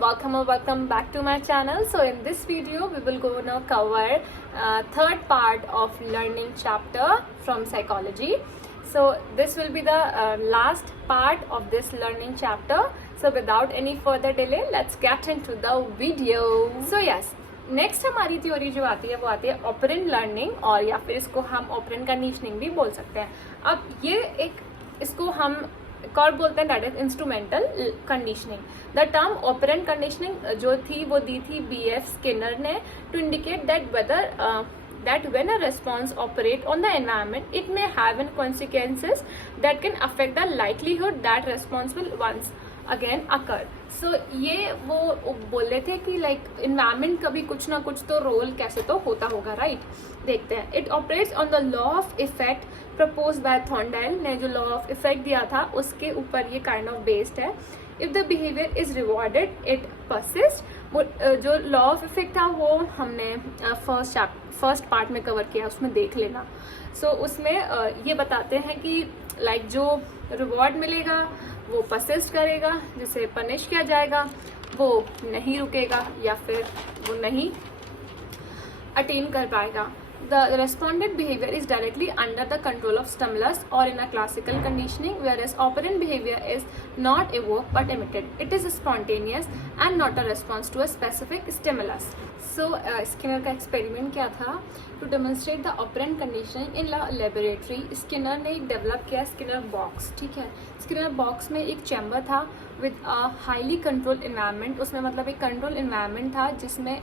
welcome or welcome back to my channel. So in this video we will go now cover third part of learning chapter from psychology. So this will be the last part of this learning chapter. So without any further delay, let's get into the video. So yes, next हमारी theory जो आती है वो आती है operand learning, और या फिर इसको हम ऑपरेंट कंडीशनिंग भी बोल सकते हैं. अब ये एक इसको हम एक और बोलते हैं, that is instrumental conditioning. The term operant conditioning जो थी वो दी थी B.F. स्किनर ने to indicate that whether that when a response operate on the environment, it may have consequences that can affect the likelihood that response will once again occur. So ये वो बोल रहे थे कि लाइक इन्वायरमेंट का भी कुछ ना कुछ तो रोल कैसे तो होता होगा, राइट? देखते हैं. It operates on the law of effect propose by Thorndike ने जो लॉ ऑफ इफेक्ट दिया था उसके ऊपर ये काइंड ऑफ बेस्ड है. If the behaviour is rewarded it persist. जो लॉ ऑफ इफेक्ट था वो हमने फर्स्ट पार्ट में कवर किया, उसमें देख लेना. सो उसमें ये बताते हैं कि लाइक जो रिवॉर्ड मिलेगा वो परसिस्ट करेगा, जिसे पनिश किया जाएगा वो नहीं रुकेगा या फिर वो नहीं अटेन कर पाएगा. The respondent behavior is directly under the control of stimulus or in a classical conditioning, whereas operant behavior is not evoked but emitted. It is spontaneous and not a response to a specific stimulus. So Skinner का experiment क्या था? To demonstrate the operant conditioning in a laboratory, Skinner ने एक develop किया Skinner box. ठीक है, Skinner box में एक chamber था with a highly controlled environment. उसमें मतलब एक controlled environment था जिसमें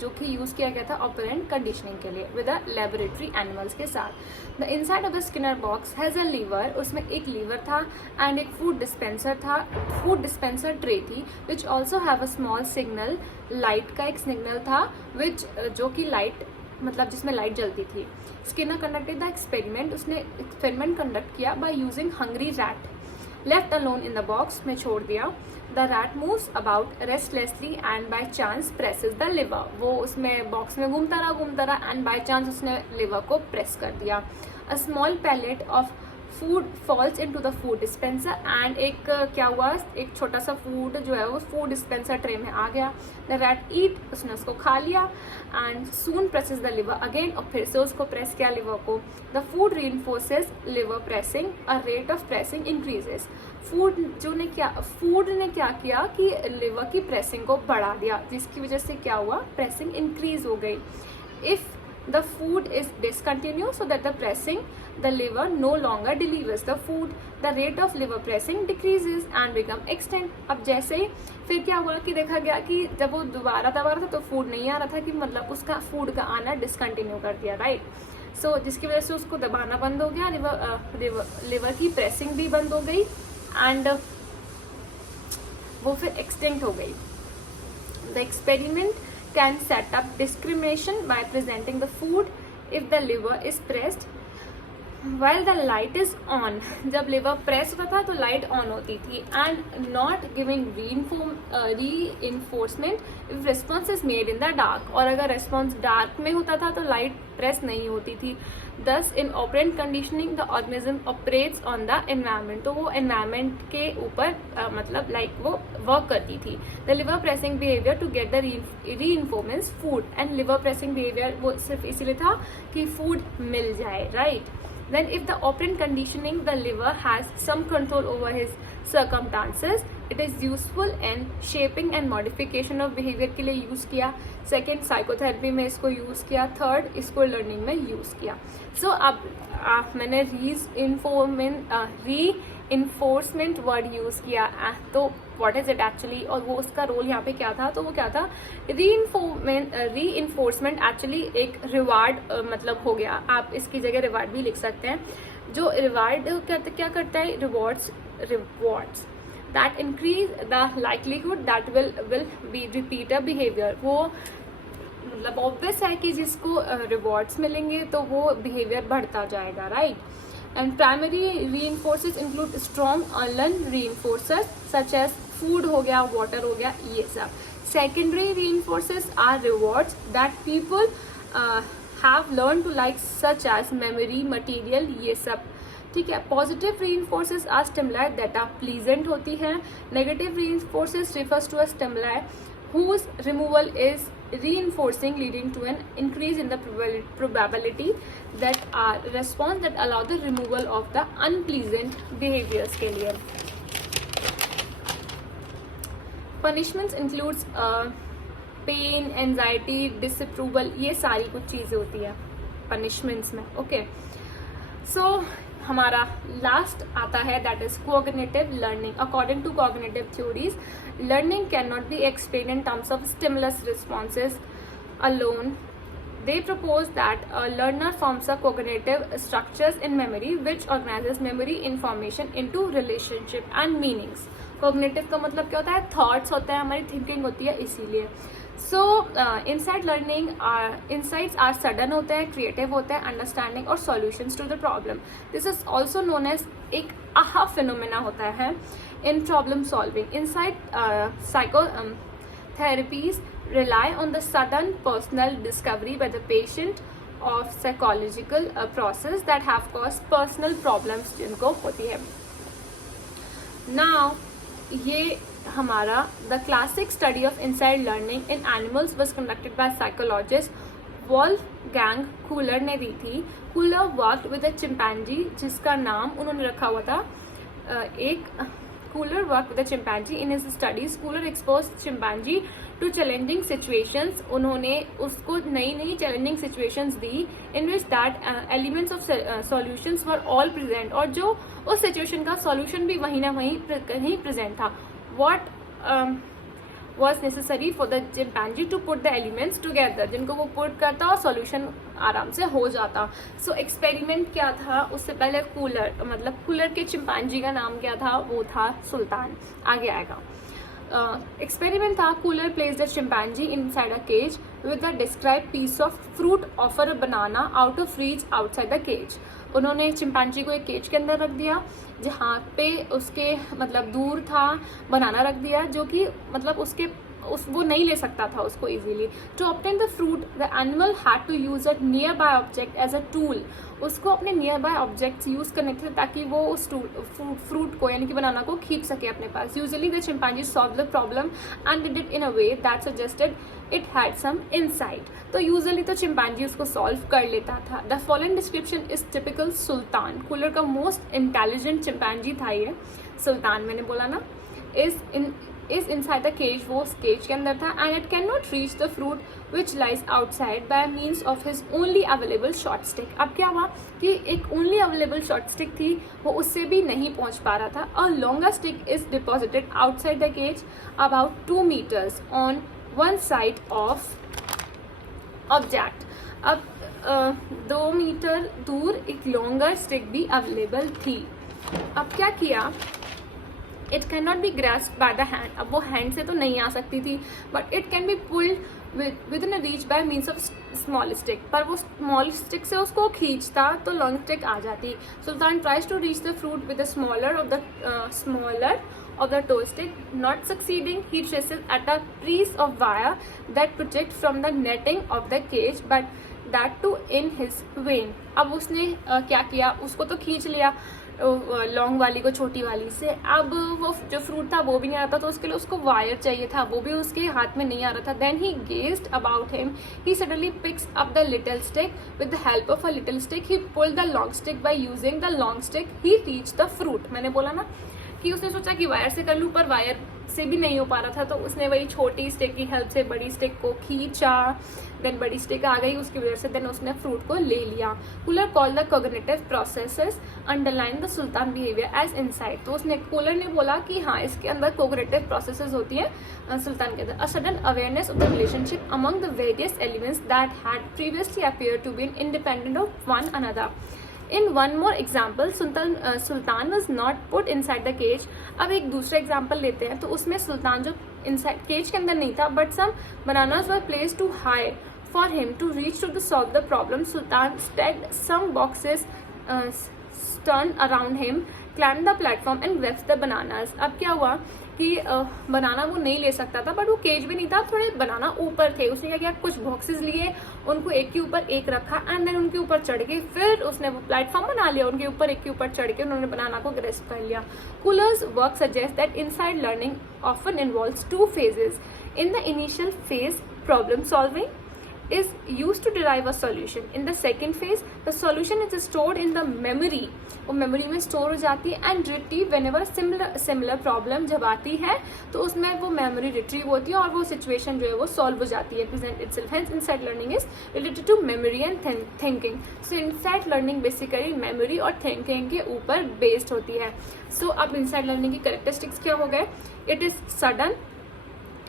जो कि यूज़ किया गया था operant conditioning के लिए with a laboratory animals के साथ. The inside of the Skinner box has a lever. उसमें एक lever था and एक food dispenser था, food dispenser tray थी, which also have a small signal. Light का एक सिग्नल था which जो कि लाइट मतलब जिसमें लाइट जलती थी. Skinner conducted the experiment. उसने एक्सपेरिमेंट कंडक्ट किया by using hungry rat. Left alone in the box में छोड़ दिया. The rat moves about restlessly and by chance presses the lever. वो उसमें बॉक्स में घूमता रहा एंड बाय चांस उसने लिवर को प्रेस कर दिया. A small pellet of food falls into the food dispenser and एक क्या हुआ, एक छोटा सा फूड जो है वो फूड डिस्पेंसर ट्रे में आ गया. द रैट ईट, उसने उसको खा लिया and soon presses the lever again, और फिर से उसको प्रेस किया लिवर को. The food reinforces lever pressing, a rate of pressing increases. Food ने क्या किया कि लिवर की प्रेसिंग को बढ़ा दिया, जिसकी वजह से क्या हुआ, प्रेसिंग इंक्रीज हो गई. If the food is discontinued so that the pressing the liver no longer delivers the food, the rate of liver pressing decreases and become extinct. अब जैसे ही फिर क्या हुआ कि देखा गया कि जब वो दोबारा दबा रहा था तो फूड नहीं आ रहा था, कि मतलब उसका फूड का आना डिसकंटिन्यू कर दिया, राइट? सो जिसकी वजह से उसको दबाना बंद हो गया, लिवर की प्रेसिंग भी बंद हो गई एंड वो फिर एक्सटिंक्ट हो गई. The experiment can set up discrimination by presenting the food if the liver is pressed while the light is on. जब liver press होता था तो light on होती थी and not giving reinforcement if response is made in the dark. और अगर response dark में होता था तो light press नहीं होती थी. Thus in operant conditioning the organism operates on the environment. तो वो environment के ऊपर मतलब like वो work करती थी. The liver pressing behavior to get the reinforcements food and liver pressing behavior वो सिर्फ इसीलिए था कि food मिल जाए, right? Then if the operant conditioning the liver has some control over his circumstances, it is useful in shaping and modification of behavior के लिए use किया. Second psychotherapy में इसको यूज़ किया. थर्ड इसको लर्निंग में यूज़ किया. सो अब मैंने री-इन्फोर्समेंट वर्ड यूज़ किया. तो व्हाट इज़ इट एक्चुअली, और वो उसका रोल यहाँ पे क्या था, तो वो क्या था, री-इन्फोर्समेंट एक्चुअली एक रिवार्ड मतलब हो गया. आप इसकी जगह रिवार्ड भी लिख सकते हैं. जो रिवार्ड क्या करता है, rewards that increase the likelihood that will be repeat a behavior. वो मतलब ऑब्वियस है कि जिसको रिवॉर्ड्स मिलेंगे तो वो बिहेवियर बढ़ता जाएगा, right? And primary reinforces include strong earned reinforcers such as food हो गया, वाटर हो गया, ये सब. Secondary reinforces are rewards that people have learn to like such as memory, material, ये सब. ठीक है। Positive reinforces are stimuli that are pleasant होती है। Negative reinforces refers to a stimuli whose removal is reinforcing, leading to an increase in the probability that are response that allow the removal of the unpleasant behaviors के लिए। Punishments includes pain, anxiety, disapproval, ये सारी कुछ चीज़ें होती है punishments में। Okay, सो हमारा लास्ट आता है that is cognitive learning. According to cognitive theories, learning can not be explain in terms of stimulus responses alone. They propose that a learner forms a cognitive structures in memory which organizes memory information into relationship and meanings. Cognitive का मतलब क्या होता है? Thoughts होता है, हमारी thinking होती है, इसीलिए। So inside learning, insights are sudden होते हैं, creative होते हैं, understanding और solutions to the problem. This is also known as एक aha phenomena होता है in problem solving. Inside therapies rely on the sudden personal discovery by the patient of psychological process that have caused personal problems जिनको होती है। Now ये हमारा the classic study of inside learning in animals was conducted by psychologist Wolfgang Kuhler ने दी थी। Kuhler worked with a chimpanzee जिसका नाम उन्होंने रखा हुआ था Kuhler worked with a chimpanzee in his studies. Kuhler exposed chimpanzee to challenging situations. उन्होंने उसको नई नई challenging situations the in which that elements of solutions were all present, और जो उस situation का solution भी वहीं ना वहीं कहीं present था। What was necessary for the chimpanzee to put the elements together, जिनको वो put करता और solution आराम से हो जाता। So experiment क्या था? उससे पहले कूलर के चिंपांजी का नाम क्या था? वो था सुल्तान। आगे आएगा। Experiment था, Kuhler placed a chimpanzee inside a cage with a described piece of fruit, offer a banana out of reach outside the cage. उन्होंने चिंपांजी को एक केज के अंदर रख दिया जहाँ पे उसके दूर था, बनाना रख दिया जो कि वो नहीं ले सकता था उसको easily. To obtain the fruit the animal had to use a nearby object as a tool. उसको अपने नियर बाय ऑब्जेक्ट्स यूज करने थे ताकि वो उस फ्रूट को यानी कि बनाना को खींच सके अपने पास। Usually the chimpanzee solve the problem and did it in a way that suggested it had some insight. तो यूजुअली तो चिंपांजी उसको सॉल्व कर लेता था। The following description is typical Sultan. Kohler का मोस्ट इंटेलिजेंट चिंपांजी था ये सुल्तान, मैंने बोला ना। is inside the cage, वो उस केज के अंदर था, and it cannot reach the fruit which lies outside by means of his only available short stick. अब क्या हुआ कि एक only available short stick थी, वो उससे भी नहीं पहुंच पा रहा था। A longer stick is deposited outside the cage about 2 meters on one side of object. अब 2 मीटर दूर एक longer stick भी अवेलेबल थी। अब क्या किया? It can not be grasped by the hand. अब वो हैंड से तो नहीं आ सकती थी, but it can be pulled within a reach by means of small stick. पर वो स्मॉल स्टिक से उसको खींचता तो लॉन्ग स्टिक आ जाती। Sultan tries to reach the fruit with the smaller of the toe stick. Not succeeding, he traces at a piece of wire that projects from the netting of the cage, but that too in his way. अब उसने क्या किया? उसको तो खींच लिया long वाली को छोटी वाली से। अब वो जो फ्रूट था वो भी नहीं आ रहा था, तो उसके लिए उसको वायर चाहिए था, वो भी उसके हाथ में नहीं आ रहा था। Then he gazed about him, he suddenly picks up the little stick with the help of a little stick, he pulled the long stick by using the long stick, he reach the fruit. मैंने बोला ना कि उसने सोचा कि wire से कर लूँ, पर वायर से भी नहीं हो पा रहा था, तो उसने वही छोटी स्टिक की हेल्प से बड़ी स्टिक को खींचा। देन बड़ी स्टिक आ गई उसकी वजह से, देन उसने फ्रूट को ले लिया। Kohler call the cognitive processes underline the Sultan behaviour as insight. तो उसने कूलर ने बोला कि हाँ, इसके अंदर कॉग्निटिव प्रोसेसेस होती है सुल्तान के अंदर। A sudden awareness of the relationship among the various elements that had previously appeared to be independent of one another. In one more example, Sultan was not put inside the cage. अब एक दूसरा example लेते हैं, तो उसमें सुल्तान जो inside cage के अंदर नहीं था, but some bananas were placed too high for him to reach to solve the problem. Sultan stacked some boxes turned around him, climbed the platform and left the bananas. अब क्या हुआ कि बनाना वो नहीं ले सकता था, बट वो केज भी नहीं था, थोड़े बनाना ऊपर थे। उसने क्या किया, कुछ बॉक्सेस लिए, उनको एक के ऊपर एक रखा एंड देन उनके ऊपर चढ़ के फिर उसने वो प्लेटफॉर्म बना लिया, उनके ऊपर एक के ऊपर चढ़ के उन्होंने बनाना को ग्रेस्प कर लिया। Coolers work suggest that inside learning often involves two phases. In the initial phase, problem solving is used to derive a solution. In the second phase, the solution is stored in the memory. वो memory में store हो जाती है and retrieve whenever similar problem जब आती है तो उसमें वो मेमोरी रिट्रीव होती है और वो सिचुएशन जो है वो सॉल्व हो जाती है, present itself. Hence inside learning is related to memory and thinking. So inside learning basically memory और थिंकिंग के ऊपर बेस्ड होती है। सो अब इनसाइड लर्निंग की कैरेक्टरिस्टिक्स क्या हो गए? It is sudden,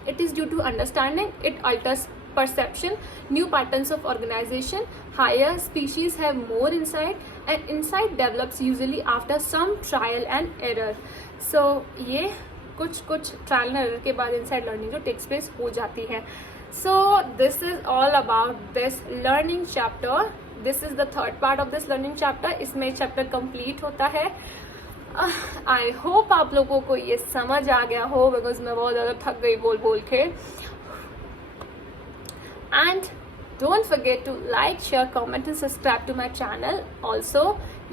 it is due to understanding, it alters perception, new patterns of organization, higher species have more insight, and insight develops usually after some trial and error. So ये कुछ trial and error के बाद inside learning जो takes place हो जाती है। So this is all about this learning chapter. This is the third part of this learning chapter. इसमें chapter complete होता है। आई होप आप लोगों को ये समझ आ गया हो, बिकॉज मैं बहुत ज़्यादा थक गई बोल के। And don't forget to like, share, comment and subscribe to my channel. Also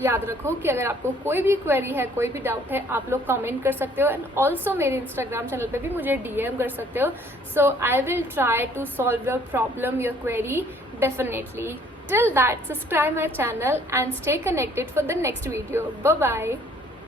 याद रखो कि अगर आपको कोई भी क्वेरी है, कोई भी डाउट है, आप लोग कमेंट कर सकते हो एंड ऑल्सो मेरे इंस्टाग्राम चैनल पे भी मुझे DM कर सकते हो। So I will try to solve your problem, your query definitely. Till that, subscribe my channel and stay connected for the next video. Bye bye.